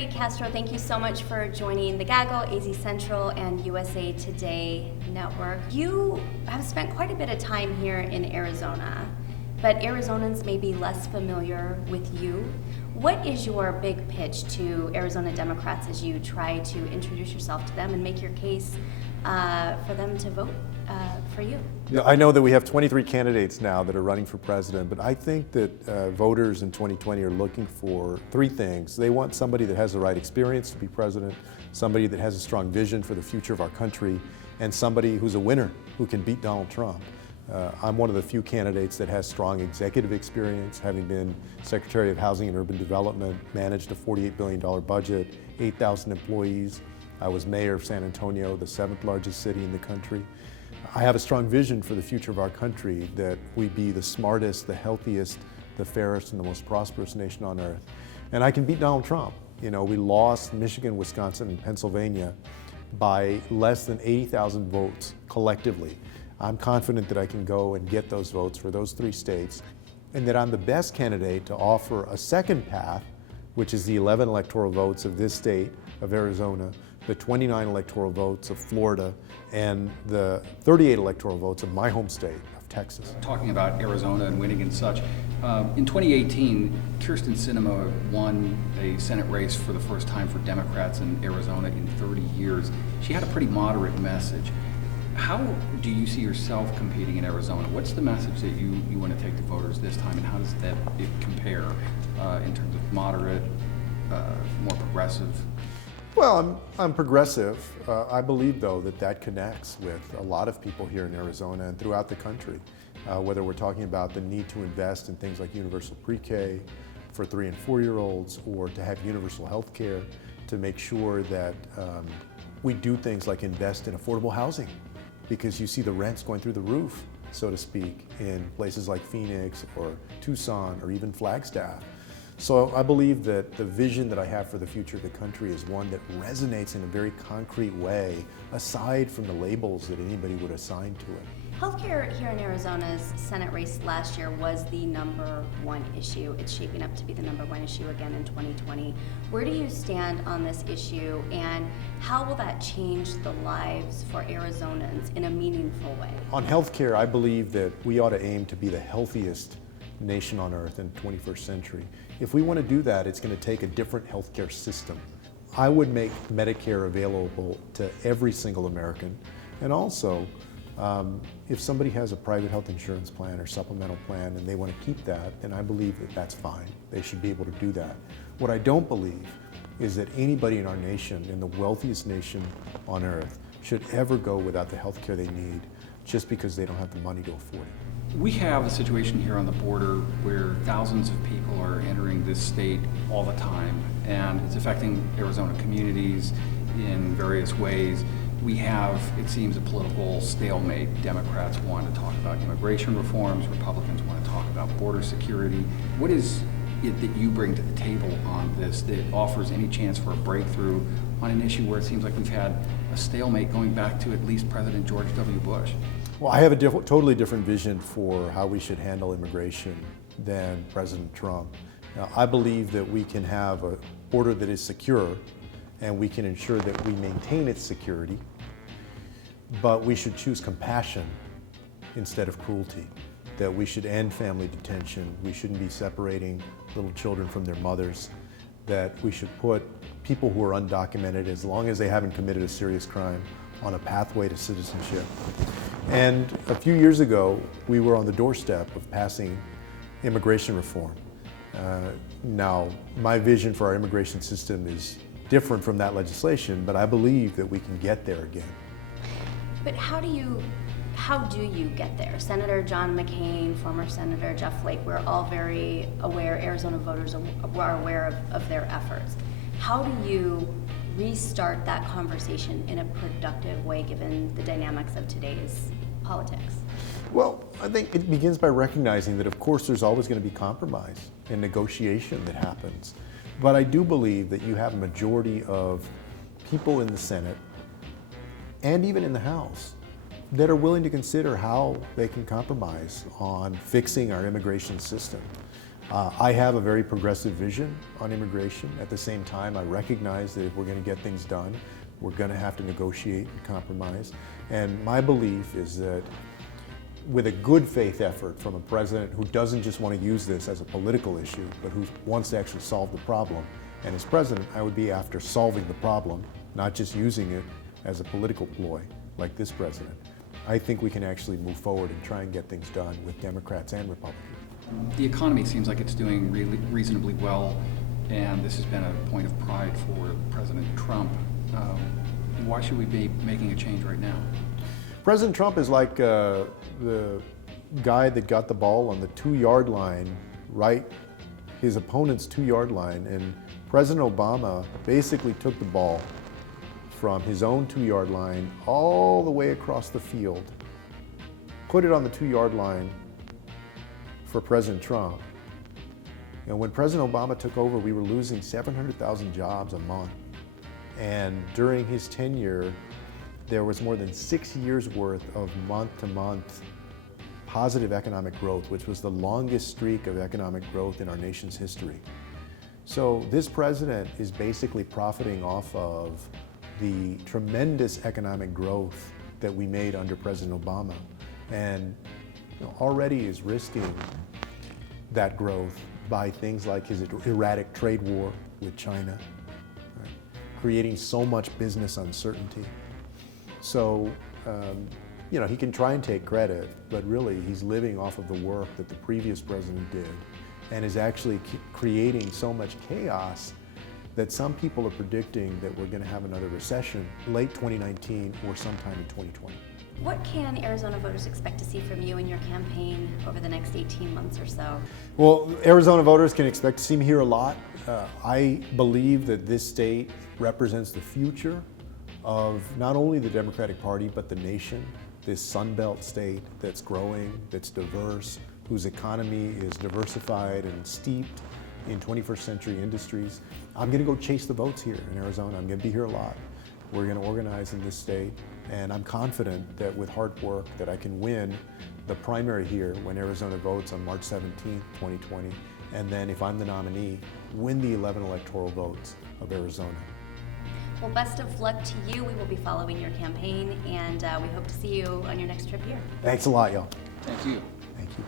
Secretary Castro, thank you so much for joining the GAGO, AZ Central, and USA Today network. You have spent quite a bit of time here in Arizona, but Arizonans may be less familiar with you. What is your big pitch to Arizona Democrats as you try to introduce yourself to them and make your case for them to vote for you? Yeah, I know that we have 23 candidates now that are running for president, but I think that voters in 2020 are looking for three things. They want somebody that has the right experience to be president, somebody that has a strong vision for the future of our country, and somebody who's a winner who can beat Donald Trump. I'm one of the few candidates that has strong executive experience, having been Secretary of Housing and Urban Development, managed a $48 billion budget, 8,000 employees. I was mayor of San Antonio, the 7th largest city in the country. I have a strong vision for the future of our country, that we be the smartest, the healthiest, the fairest, and the most prosperous nation on earth. And I can beat Donald Trump. You know, we lost Michigan, Wisconsin, and Pennsylvania by less than 80,000 votes collectively. I'm confident that I can go and get those votes for those three states, and that I'm the best candidate to offer a second path, which is the 11 electoral votes of this state, of Arizona, the 29 electoral votes of Florida, and the 38 electoral votes of my home state, of Texas. Talking about Arizona and winning and such, in 2018, Kyrsten Sinema won a Senate race for the first time for Democrats in Arizona in 30 years. She had a pretty moderate message. How do you see yourself competing in Arizona? What's the message that you want to take to voters this time, and how does that compare in terms of moderate, more progressive? Well, I'm progressive. I believe, though, that connects with a lot of people here in Arizona and throughout the country, whether we're talking about the need to invest in things like universal pre-K for 3 and 4-year-olds, or to have universal health care, to make sure that we do things like invest in affordable housing, because you see the rents going through the roof, so to speak, in places like Phoenix or Tucson or even Flagstaff. So I believe that the vision that I have for the future of the country is one that resonates in a very concrete way, aside from the labels that anybody would assign to it. Healthcare here in Arizona's Senate race last year was the #1 issue. It's shaping up to be the #1 issue again in 2020. Where do you stand on this issue, and how will that change the lives for Arizonans in a meaningful way? On healthcare, I believe that we ought to aim to be the healthiest nation on earth in the 21st century. If we want to do that, it's going to take a different healthcare system. I would make Medicare available to every single American, and also if somebody has a private health insurance plan or supplemental plan and they want to keep that, then I believe that that's fine. They should be able to do that. What I don't believe is that anybody in our nation, in the wealthiest nation on earth, should ever go without the health care they need just because they don't have the money to afford it. We have a situation here on the border where thousands of people are entering this state all the time, and it's affecting Arizona communities in various ways. We have, it seems, a political stalemate. Democrats want to talk about immigration reforms, Republicans want to talk about border security. What is it that you bring to the table on this that offers any chance for a breakthrough on an issue where it seems like we've had a stalemate going back to at least President George W. Bush? Well, I have a totally different vision for how we should handle immigration than President Trump. Now, I believe that we can have a border that is secure, and we can ensure that we maintain its security, but we should choose compassion instead of cruelty, that we should end family detention, we shouldn't be separating little children from their mothers, that we should put people who are undocumented, as long as they haven't committed a serious crime, on a pathway to citizenship. And a few years ago, we were on the doorstep of passing immigration reform. Now, my vision for our immigration system is different from that legislation, but I believe that we can get there again. But how do you get there? Senator John McCain, former Senator Jeff Flake, we're all very aware, Arizona voters are aware of their efforts. How do you restart that conversation in a productive way, given the dynamics of today's politics? Well, I think it begins by recognizing that, of course, there's always going to be compromise and negotiation that happens. But I do believe that you have a majority of people in the Senate and even in the House that are willing to consider how they can compromise on fixing our immigration system. I have a very progressive vision on immigration. At the same time, I recognize that if we're going to get things done, we're going to have to negotiate and compromise. And my belief is that with a good faith effort from a president who doesn't just want to use this as a political issue, but who wants to actually solve the problem, and as president, I would be after solving the problem, not just using it as a political ploy like this president. I think we can actually move forward and try and get things done with Democrats and Republicans. The economy seems like it's doing really reasonably well, and this has been a point of pride for President Trump. Why should we be making a change right now? President Trump is like the guy that got the ball on the 2-yard line, right, his opponent's 2-yard line, and President Obama basically took the ball from his own 2-yard line all the way across the field, put it on the 2-yard line for President Trump. And when President Obama took over, we were losing 700,000 jobs a month. And during his tenure, there was more than 6 years worth of month-to-month positive economic growth, which was the longest streak of economic growth in our nation's history. So this president is basically profiting off of the tremendous economic growth that we made under President Obama, and already is risking that growth by things like his erratic trade war with China, right, creating so much business uncertainty. So, he can try and take credit, but really he's living off of the work that the previous president did and is actually creating so much chaos that some people are predicting that we're going to have another recession late 2019 or sometime in 2020. What can Arizona voters expect to see from you in your campaign over the next 18 months or so? Well, Arizona voters can expect to see me here a lot. I believe that this state represents the future of not only the Democratic Party, but the nation, this Sun Belt state that's growing, that's diverse, whose economy is diversified and steeped in 21st century industries. I'm going to go chase the votes here in Arizona. I'm going to be here a lot. We're going to organize in this state, and I'm confident that with hard work that I can win the primary here when Arizona votes on March 17th, 2020, and then if I'm the nominee, win the 11 electoral votes of Arizona. Well, best of luck to you. We will be following your campaign, and we hope to see you on your next trip here. Thanks a lot, y'all. Thank you. Thank you.